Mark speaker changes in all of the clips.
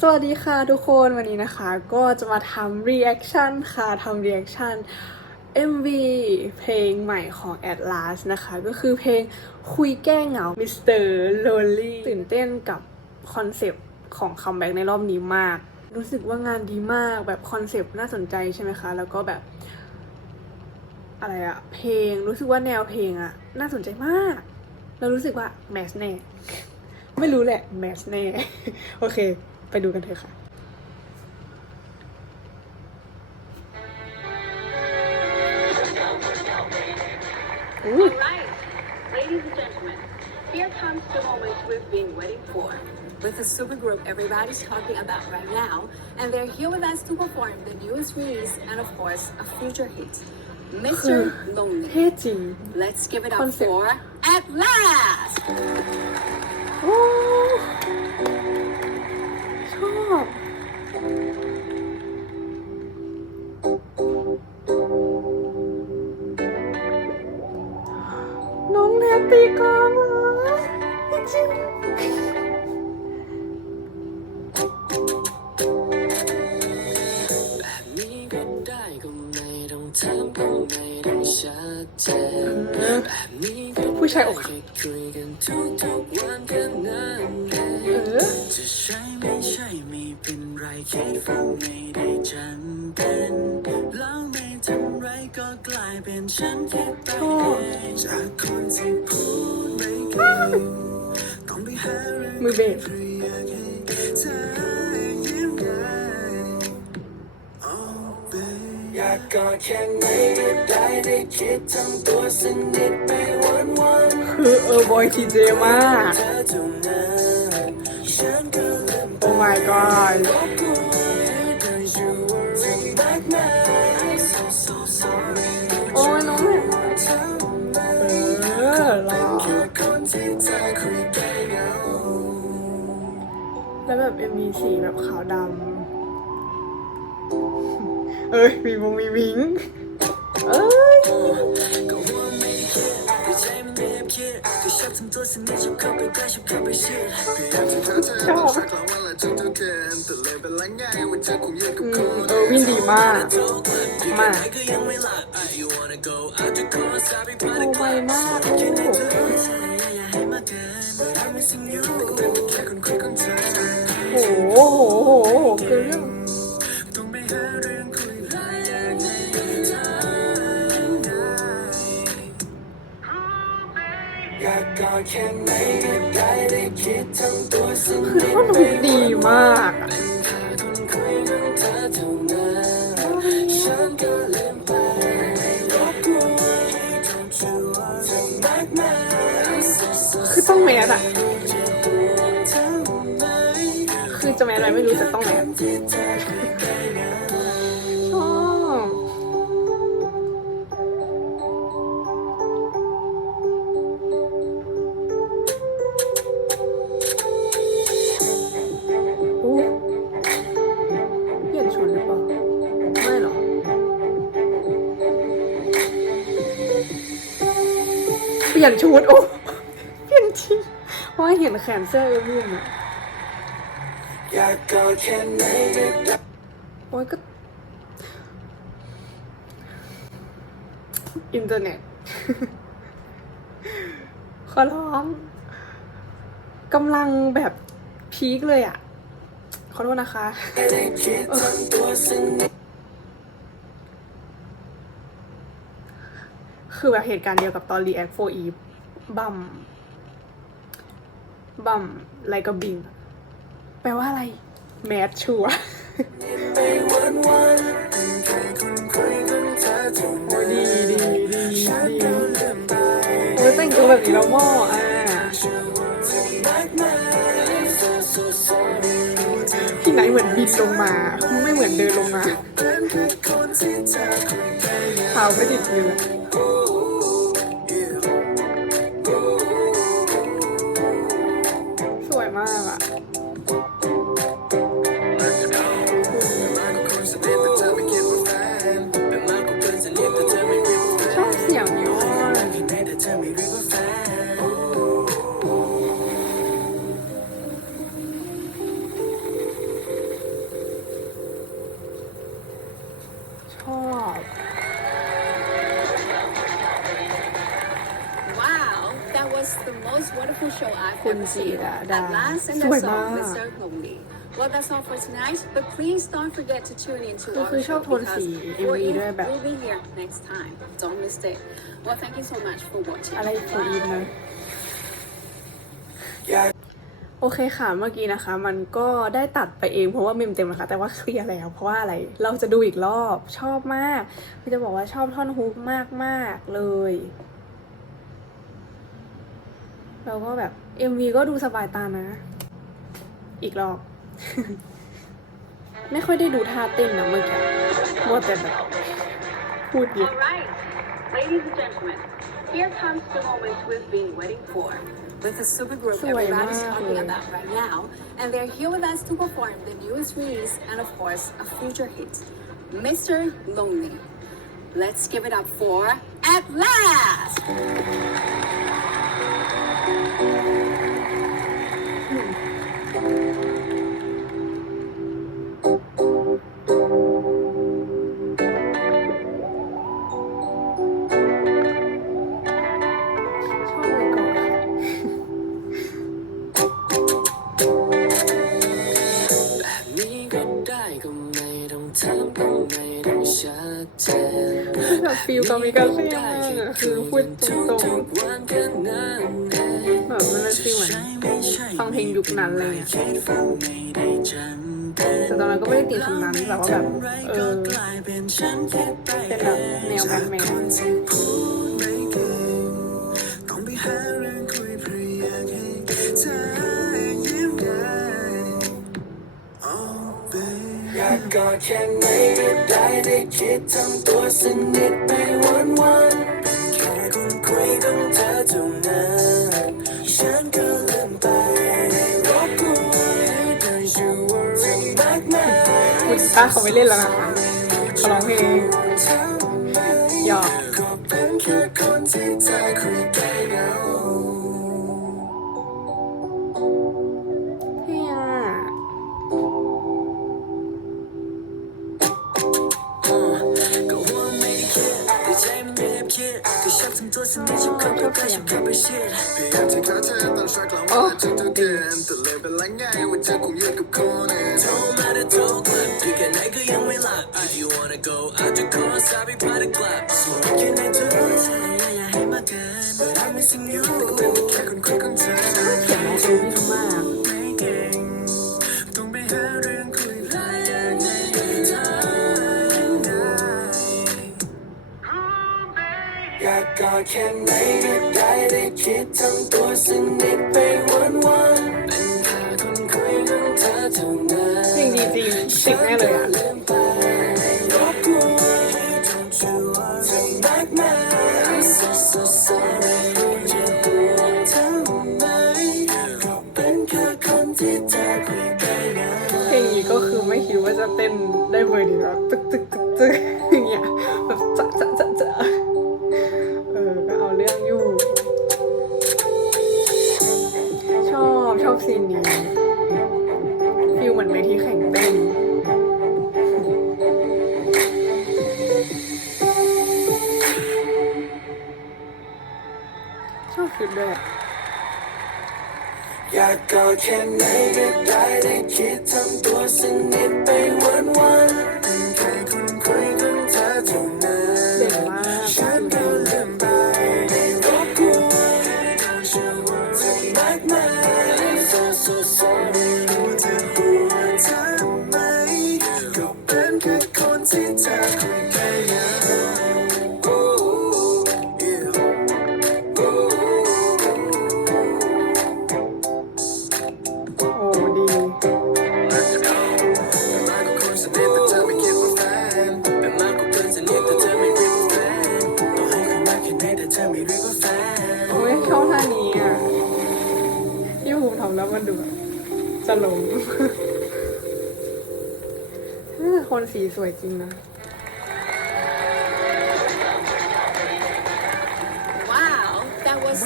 Speaker 1: สวัสดีค่ะทุกคนวันนี้นะคะ ก็จะมาทำ reaction ค่ะทำ reaction MV เพลงใหม่ของ Atlas นะคะ ก็คือเพลงคุยแก้เหงา Mr. Lonely ตื่นเต้นกับคอนเซปต์ของคัมแบ็กในรอบนี้มาก รู้สึกว่างานดีมากแบบคอนเซปต์น่าสนใจใช่ไหมคะ แล้วก็แบบ อะไรอะเพลงรู้สึกว่าแนวเพลงอะน่าสนใจมาก แล้วรู้สึกว่าแมสแน่ไม่รู้แหละแมสแน่โอเค ไปดูกันเถอะค่ะ อู้
Speaker 2: All right, ladies and gentlemen, here comes the moment we've been waiting for. With the supergroup everybody's talking about right now, and they're here with us to perform the newest release and, of course, a future hit, Mr.
Speaker 1: เท่
Speaker 2: Lonely.
Speaker 1: จริง
Speaker 2: Let's give it up
Speaker 1: Concept.
Speaker 2: for At Last!
Speaker 1: โอ้ จา
Speaker 3: กคนที่พูดไม่เก่งต้องไปหาเรื่อง
Speaker 1: มือเบส
Speaker 3: เรียกให้เธอยิ้มได้อยากกอดแค่ไหนก็ได้ได้คิดทำตัวสนิทไปวันวัน
Speaker 1: คือเออบอยทีเจมาก
Speaker 3: ๆเธอเท่านั้นฉันก็เริ่ม
Speaker 1: โอ้ my god แล้วแบบเอ็มมีสีแบบขาวดำเอ้ย มีวงมีวิงเอ้ย
Speaker 3: ก็ว่าไม่ได้คิดแต่ใจมันไม่ได้คิดก็ชอบทำตัวสนิทชอบเข้าไปใกล้ชอบเข้าไปเชื่อพยายามจะหาเธอ
Speaker 1: ชอบ
Speaker 3: สักครั้งวันละทุกทุกๆคืนแต่เลยเป็นไรง่ายว่าเธอคงเยอะกับ
Speaker 1: อื
Speaker 3: ค
Speaker 1: ม
Speaker 3: น
Speaker 1: เออวินดีมาก มาก
Speaker 3: ก็ยังไม่หลับ You wanna go out to go สาบิพา
Speaker 1: โอ้
Speaker 3: ร์
Speaker 1: ไวมาก โอ้โหโหโหคือเรื่อง
Speaker 3: ต้องไปหาเรื่องคุยได้ยังไงเธอได้อยากกอดแค่ไหนก็ได้ได้คิดทำตัวส
Speaker 1: คือ
Speaker 3: นิท
Speaker 1: ท่อนฮุกดีมากอะ
Speaker 3: แม
Speaker 1: สอะคือจะแมสอะไรไม่รู้แต่ต้องแมส
Speaker 3: ที่เธอคุยได้นะ
Speaker 1: ชอบเปลี่ยนชุดหรือเปล่าไม่หรอเปลี่ยนชุดโอ้ย เพราะว่าเห็นแขนเสื้อเอวี่อะ
Speaker 3: อยากกอดแค่ไหนก็ได้
Speaker 1: โอ้ยก็อินเทอร์เน็ต ขอร้องกำลังแบบพีคเลยอะขอโทษนะคะ
Speaker 3: คื
Speaker 1: อแบบเหตุการณ์เดียวกับตอน React for Eve บัม บัมไรก็บิง แปลว่าอะไร แมทชัวดีดีดีดีโอ้แต่งตัวแบบนี้แล้วม่ออะพี่ไหนเหมือนบินลงมา ไม่เหมือนเดินลงมา
Speaker 3: เท้า
Speaker 1: ไม่ติดเลย
Speaker 3: คุ
Speaker 1: ณ
Speaker 2: ever
Speaker 1: จี
Speaker 2: seen.
Speaker 1: ดา
Speaker 2: At
Speaker 1: ดา
Speaker 2: last, and
Speaker 1: ส
Speaker 2: that
Speaker 1: วยมา
Speaker 2: song,
Speaker 1: ก
Speaker 2: Mr. Lonely. Well, that's all for tonight, but please don't forget to tune in to
Speaker 1: คือ
Speaker 2: our
Speaker 1: คือชอบ
Speaker 2: show
Speaker 1: โทน
Speaker 2: because
Speaker 1: สี
Speaker 2: for
Speaker 1: MV
Speaker 2: it
Speaker 1: ด้วยแบบ
Speaker 2: will be here next time. Don't miss it. Well, thank you so much for watching.
Speaker 1: อะไรโฟอีฟนะโอเคค่ะ เมื่อกี้นะคะ มันก็ได้ตัดไปเองเพราะว่าเมมเต็มนะคะ แต่ว่าเคลียร์แล้ว เพราะว่าอะไร เราจะดูอีกรอบ ชอบมากพี่จะบอกว่าชอบท่อนฮุกมากมากๆเลย แล้วก็แบบ MV ก็ดูสบายตานะ อีกรอบ ไม่ค่อยได้ดูท่าเต้นนะเมื่อกี้มัวแต่แบบพูดเยอะ
Speaker 2: All right, ladies and gentlemen, here comes the moment we've been waiting for. With the supergroup
Speaker 1: So
Speaker 2: everybody's
Speaker 1: why not?
Speaker 2: talking about right now, and they're here with us to perform the newest release and, of course, a future hit, Mr. Lonely. Let's give it up for At Last!
Speaker 3: แบบนี้ก็ได้ก็ไม่ต้องถามก็ไม่ต้องชัดเจน
Speaker 1: แบบฟิลกามิกาเซ่มากอะคือพูดตรง
Speaker 3: ทุกๆวัน แบ
Speaker 1: บมันเป็นฟิลเหมือนฟังเพลงยุคนั้นเลยอะแต่ตอนนั้นก็ไม่ได้ติดคำนั้นแบบว่าแบบเออเป็นแบบแนวแบทแมน
Speaker 3: องคุยากให้เธอยิ้มได้ Oh baby อยากกอดแค่ไหนก็ได้ได้คิดทำตัวสนิทไปวันวันแค่คนคุยของเธอเท่านั้น ฉันก็ลืมไปรบกวน Don't you worry มากมาย
Speaker 1: คุณป้าเขาไม่เล่นแล้วนะคะเขาร้องเพลงหยอก
Speaker 3: ก็เป็นแค่คนที่เธอคุยได้ พยายามจะเข้าใจตอนชักหลังว่าจะทุกเดือนแต่เลยเป็นไรง่ายว่าเธอคงอยู่กับคนอื่นโทรมาแต่โทรกลับดึกแค่ไหนก็ยังไม่หลับ If you wanna go out to call สาบพาร์ตี้คลับสมมติแค่ในทุกเธออย่าให้มากเกิน But I'm missing you แต่ก็เป็นแค่คนคุยของเธอ
Speaker 1: เขียนมาดูพี่มาก
Speaker 3: ไม่เก่ แค่ไหนก็ได้ได้คิดทำตัวสนิทไปวันวันเป็นแค่คนคุยของเธอเท่านั้น
Speaker 1: เพลงดีจริงติดแน่เลยอะ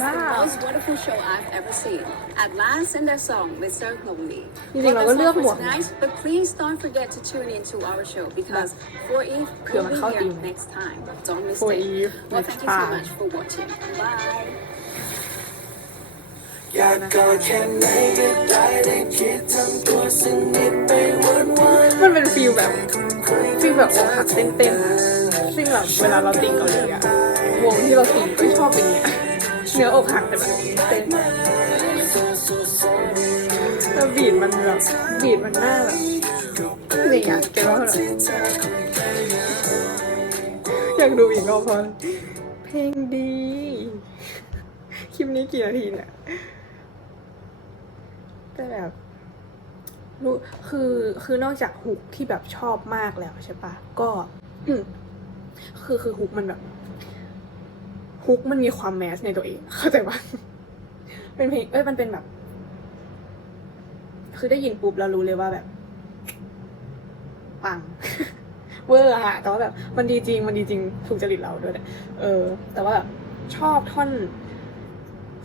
Speaker 2: Wow, that was
Speaker 1: Wow.
Speaker 2: the most wonderful show I've ever seen. At last, and their song, Mr. Lonely.
Speaker 1: จริงๆเราก็
Speaker 2: that's
Speaker 1: เลือก
Speaker 2: all
Speaker 1: หม
Speaker 2: for
Speaker 1: ดนะ
Speaker 2: tonight, but please don't forget to tune in to our show because for Eve
Speaker 1: เผื่อ
Speaker 2: will
Speaker 1: มัน
Speaker 2: be
Speaker 1: เข้า
Speaker 2: here
Speaker 1: ทีม
Speaker 2: next time. Don't miss
Speaker 1: For
Speaker 2: it.
Speaker 1: Eve
Speaker 2: Well,
Speaker 1: next
Speaker 2: thank you so
Speaker 1: time.
Speaker 2: much for watching. Bye.
Speaker 3: อยากกอดแค่ไหนก็ได้ได้คิดทำตัวสนิทไปวันวัน
Speaker 1: มันเป็นฟีลแบบฟีลแบบอกหักเต้นๆนะซึ่งแบบเวลาเราติ่งเกาหลีอะวงที่เราติ่งก็ชอบเป็นอย่างเงี้ย เนื้ออกหักแต่แบบเต้นแล้วบีดมันแบบบีดมันหน้าแบบอะไรอย่างเงี้ยเก็ตว่าแบบอยากดูอีกรอบเพราะเพลงดี คลิปนี้กี่นาทีเนี่ย แต่แบบรู้คือคือนอกจากฮุกที่แบบชอบมากแล้วใช่ปะก็ คือคือฮุกมันแบบ ฮุกมันมีความแมสในตัวเอง เข้าใจปะเป็นเพลงเอ้ยมันเป็นแบบ คือได้ยินปุ๊บแล้วรู้เลยว่าแบบ ปัง เวอร์อะแต่ว่าแบบ มันดีจริง มันดีจริงถูกจริตเราด้วยแหละเออ แต่ว่าแบบชอบท่อน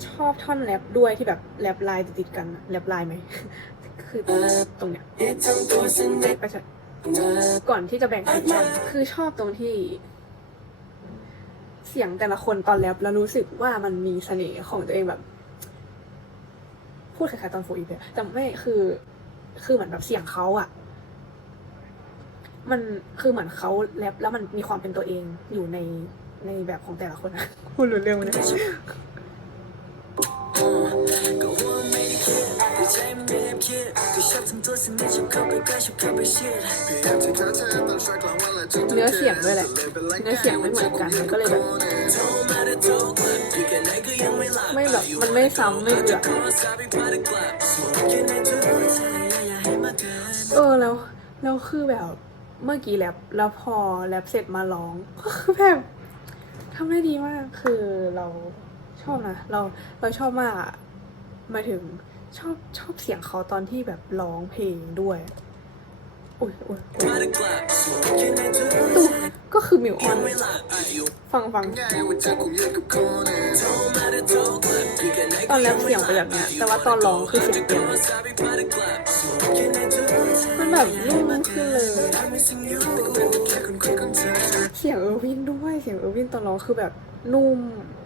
Speaker 1: ชอบท่อนแรปด้วยที่แบบแรปลายติดๆกันอะแรปลายไหมคือตรงเนี้ย
Speaker 3: คิดทำตัวสนิท
Speaker 1: ไปชัดก่อนที่จะแบ่งเซกชันคือชอบตรงที่ เสียงแต่ละคนตอนแรปแล้วรู้สึกว่ามันมีเสน่ห์ของตัวเองแบบ พูดคล้ายๆตอนโฟอีเลยแต่ไม่คือคือเหมือนแบบเสียงเขาอะมันคือเหมือนเขาแรปแล้วมันมีความเป็นตัวเองอยู่ในในแบบของแต่ละคนอะพูดรู้เรื่องเนี่ย
Speaker 3: มคิดก็ชอบทำตัวสนิทชอบเข้าใกล้ชอบเข้าไปชิดพยายามจะเข้าใจตอนชักกลางวันและทุก
Speaker 1: เนื้อเสียงด้วยแหละเนื้อเสียงไม่เหมือนกันมันก็เลยแบบ
Speaker 3: ไม่
Speaker 1: แบบมันไม่ซ้ำไม่เบื่อ
Speaker 3: เออย่าให้มาเกิน
Speaker 1: เออแล้วแล้วคือแบบเมื่อกี้แรปแล้วพอแรปเสร็จมาร้องก็คือแบบทำได้ดีมากคือเราชอบนะ เราเราชอบมากอะมาถึง ชอบชอบเสียงเขาตอนที่แบบร้องเพลงด้วยอุ้ยอุ้ยอุ๊ย
Speaker 3: พาได้กลับยังไงเธอ
Speaker 1: ตู้ก็คือมิวออน
Speaker 3: ไม่หลับอยู่
Speaker 1: ฟังฟัง
Speaker 3: ง่ายว่าเธอคงอยู่กับคนอื่นโทรมาได้ทุกวันพี่แค่ไหน
Speaker 1: ตอนแรปเสียงเป็นแบบเนี้ย แต่ว่าตอนร้องคือเสียงเปลี่ยน
Speaker 3: โทรศัพท์พี่พาได้กลับยังไงเธอ
Speaker 1: มันแบบนุ่มขึ้นเลย
Speaker 3: I'm missing you เป็นแค่คนคุยของเธอ
Speaker 1: เสียงเออร์วินด้วย เสียงเออร์วินตอนร้องคือแบบนุ่มมีความ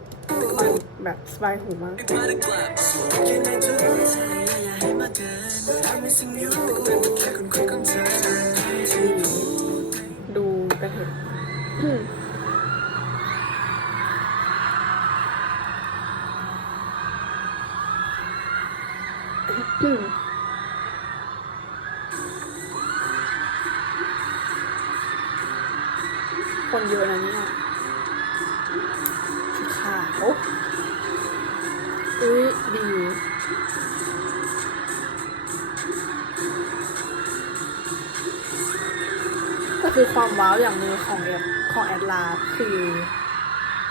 Speaker 1: แบบสบายหูมาก
Speaker 3: ด้กลับยังไงเห็นแค่คนคุยของเธอ
Speaker 1: ดูกันเถอะอืม ก็คือความว้าวอย่างหนึงของแอดของแอดลาคือ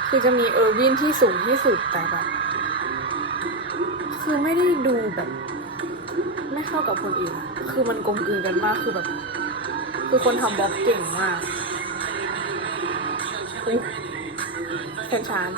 Speaker 1: คือจะมีเออร์วินที่สูงที่สุดแต่แบบ คือไม่ได้ดูแบบ ไม่เข้ากับคนอื่น คือมันกลมกลืนกันมากคือแบบ คือคนทำบล็อกเก่งมากอุ๊ยแฟนชาน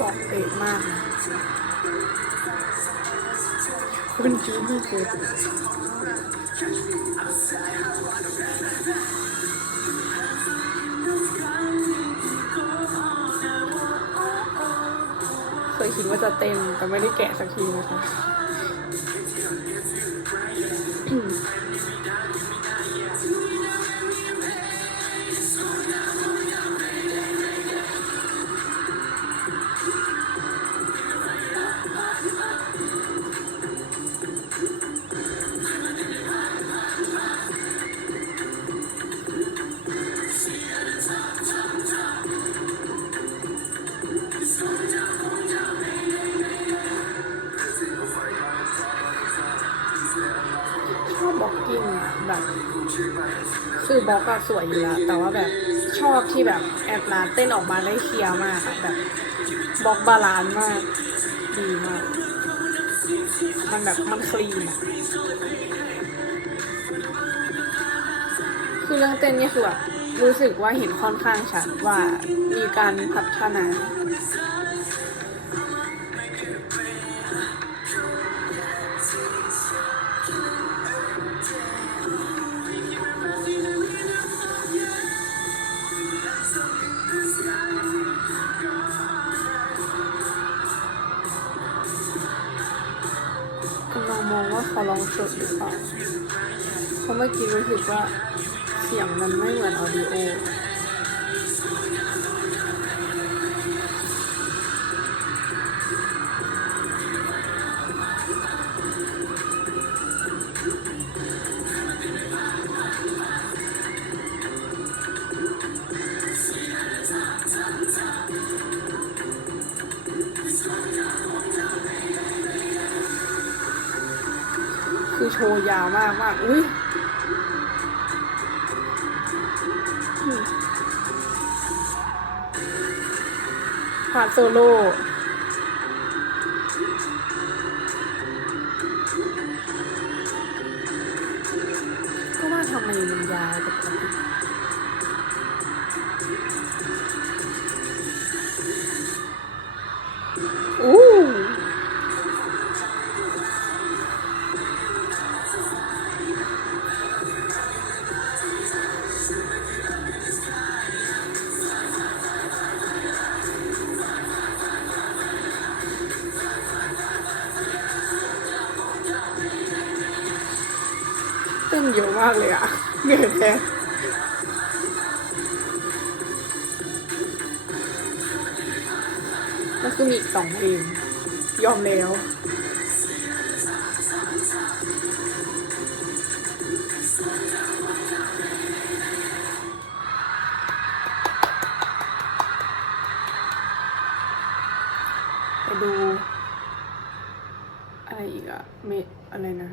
Speaker 1: บอกเตะมากนะคุณจูนี่เกิดเคยคิดว่าจะเต้นแต่ไม่ได้แกะสักทีนะคะ
Speaker 3: คือบล็อกอะสวยอยู่แล้วแต่ว่าแบบชอบที่แบบแอดลาเต้นออกมาได้เคลียร์มากอะแบบบล็อกบาลานซ์มากดีมาก มันแบบมันคลีนอะคือเรื่องเต้นเนี่ยคือแบบรู้สึกว่าเห็นค่อนข้างชัดว่ามีการพัฒนา ของเขาร้องสดดีป่ะเพราะเมื่อกี้รู้สึกว่าเสียงมันไม่เหมือนออดิโอ โซโล่ากเลยอะเหนื่อยแทนแล้วคือมีอีกสองเพลงยอมแล้วไปดู อะไรอีกอะเมอะไรนะ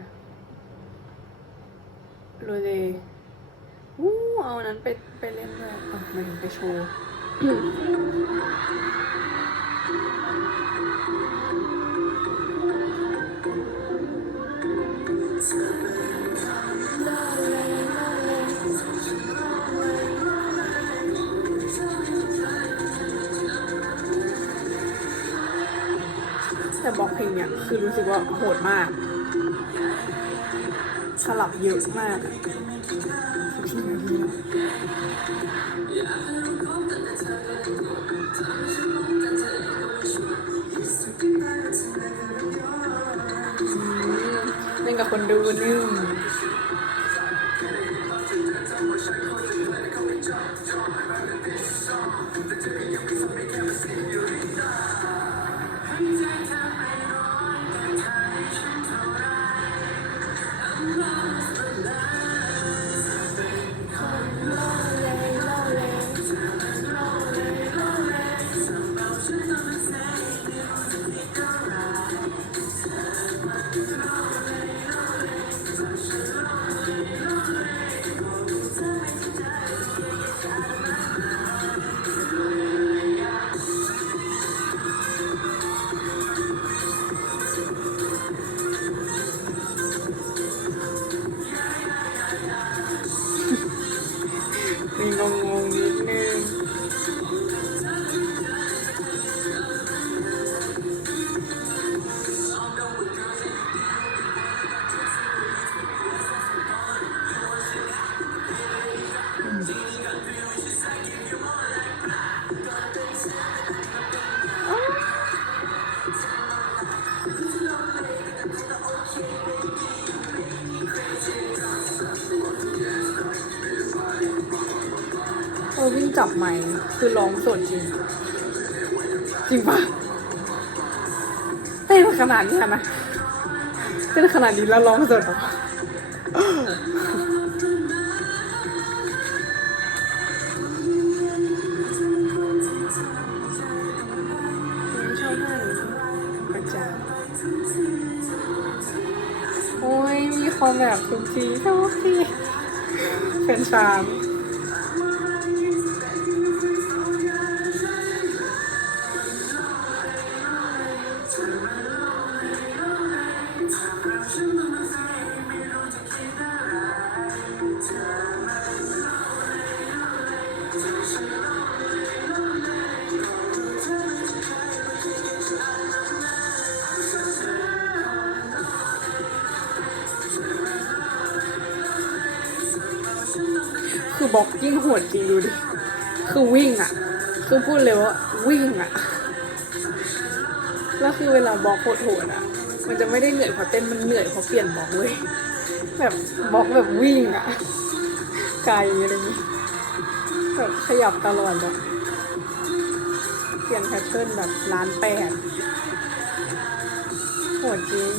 Speaker 3: โรเลวู้เอานั้นไปไปเล่นด้วยอะมายถึงไปโชว์แต่บล็อกเพลงเนี่ยคือรู้สึกว่าโหดมาก สลับเยอะมากเล่นกับคนดูนึ่ง คือร้องสดจริง จริงปะเต้นขนาดนี้นะเต้นขนาดนี้แล้วร้องสดเหรอไม่ชอบท่านี้ประจานโอ้ยมีความแบบทุกทีทุกทีแฟนชาง บล็อเวลาบล็อกโหดๆอะมันจะไม่ได้เหนื่อยเพราะเต้นมันเหนื่อยเพราะเปลี่ยนบล็อกเว้ยแบบบล็อกแบบวิ่งอะไกลอะไรอย่างงี้แบบขยับตลอดแบบเปลี่ยนแพทเทิร์นแบบล้านแปดโหดจริง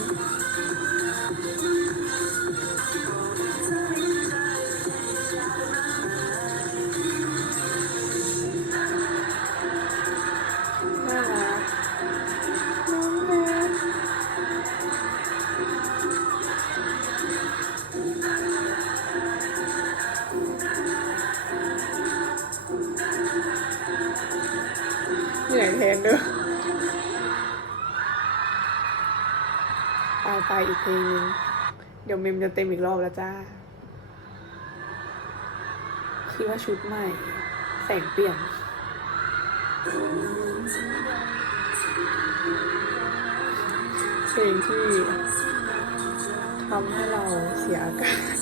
Speaker 3: รอบแล้วจ้า คิดว่าชุดใหม่ แสงเปลี่ยน เพลงที่ทำให้เราเสียอากาศ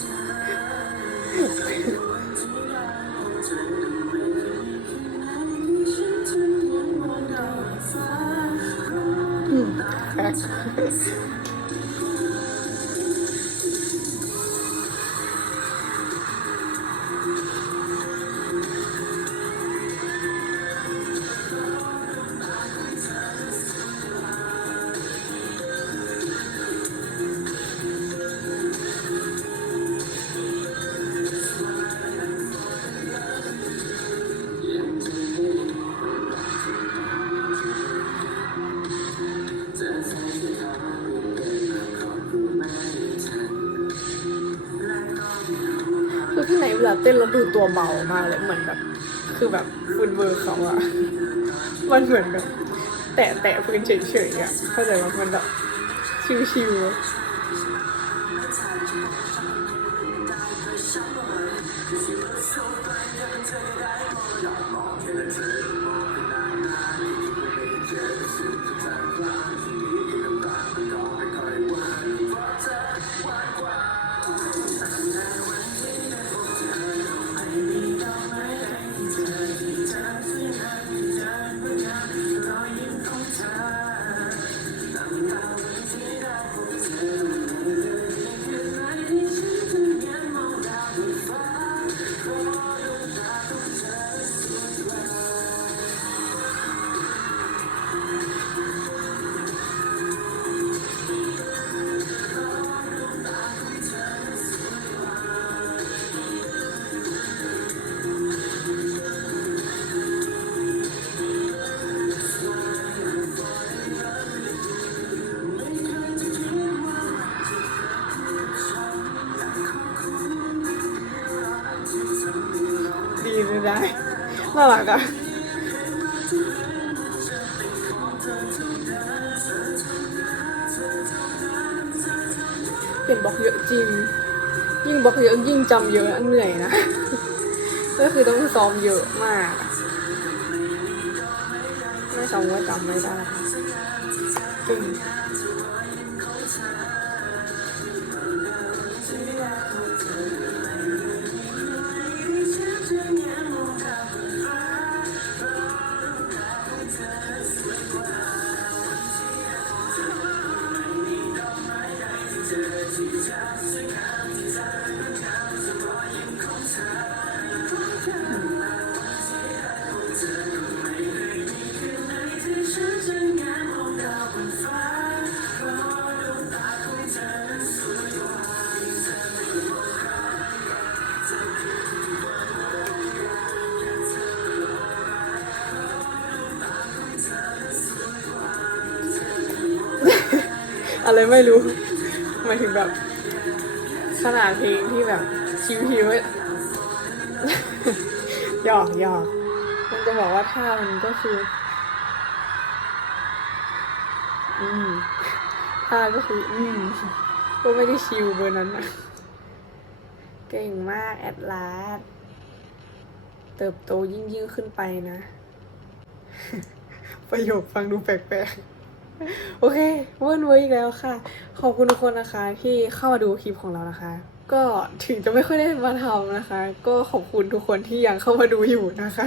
Speaker 3: อืมแฟก ลาเต้นแล้วดูตัวเบามากเลยเหมือนแบบ คือแบบฟุตเวอร์เขาอะมันเหมือนแบบ แตะแตะพื้นเฉยๆอะเข้าใจว่ามันแบบชิวๆ เปลี่ยนบล็อกเยอะจริง ยิ่งบล็อกเยอะยิ่งจำเยอะเหนื่อยนะ ก็คือต้องซ้อมเยอะมากไม่ซ้อมก็จำไม่ได้จริง อะไรไม่รู้หมายถึงแบบ ขนาดเพลงที่แบบชิวๆ
Speaker 1: หยอกหยอกมันจะบอกว่าท่ามันก็คือ อืมท่าก็คือ อืมก็ไม่ได้ชิลเบอร์นั้นนะเก่งมากแอดลาสเติบโตยิ่งยิ่งขึ้นไปนะ ประโยคฟังดูแปลกๆ โอเคเวิร์นเวิร์อีกแล้วค่ะ ขอบคุณทุกคนนะคะ ที่เข้ามาดูคลิปของเรานะคะ ก็ถึงจะไม่ค่อยได้มาทำนะคะ ก็ขอบคุณทุกคนที่ยังเข้ามาดูอยู่นะคะ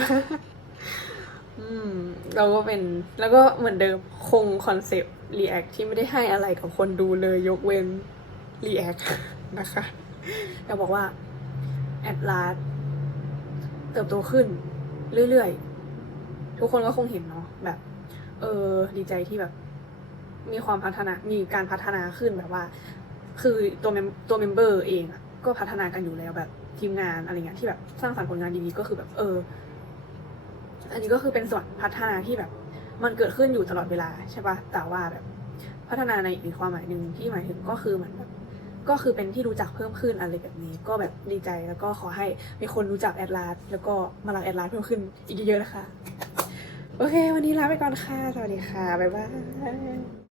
Speaker 1: อืมเราก็เป็นแล้วก็เหมือนเดิมคงคอนเซปต์รีแอคที่ไม่ได้ให้อะไรกับคนดูเลยยกเว้นรีแอคนะคะเราบอกว่าแอดลาสเติบโตขึ้นเรื่อยๆ ทุกคนก็คงเห็นเนาะแบบ เออ ดีใจที่แบบ มีความพัฒนา มีการพัฒนาขึ้นแบบว่า คือตัวเมตัวเมมเบอร์เองก็พัฒนากันอยู่แล้วแบบทีมงานอะไรเงี้ยที่แบบสร้างสรรค์ผลงานดีๆก็คือแบบเออ อันนี้ก็คือเป็นส่วนพัฒนาที่แบบ มันเกิดขึ้นอยู่ตลอดเวลาใช่ปะแต่ว่าแบบ พัฒนาในอีกความหมายหนึ่งที่หมายถึงก็คือเหมือนแบบก็คือเป็นที่รู้จักเพิ่มขึ้นอะไรแบบนี้ ก็แบบดีใจแล้วก็ขอให้มีคนรู้จักแอดลาสแล้วก็มารักแอดลาสเพิ่มขึ้นอีกเยอะๆนะคะ โอเค วันนี้ลาไปก่อนค่ะ สวัสดีค่ะ บ๊ายบาย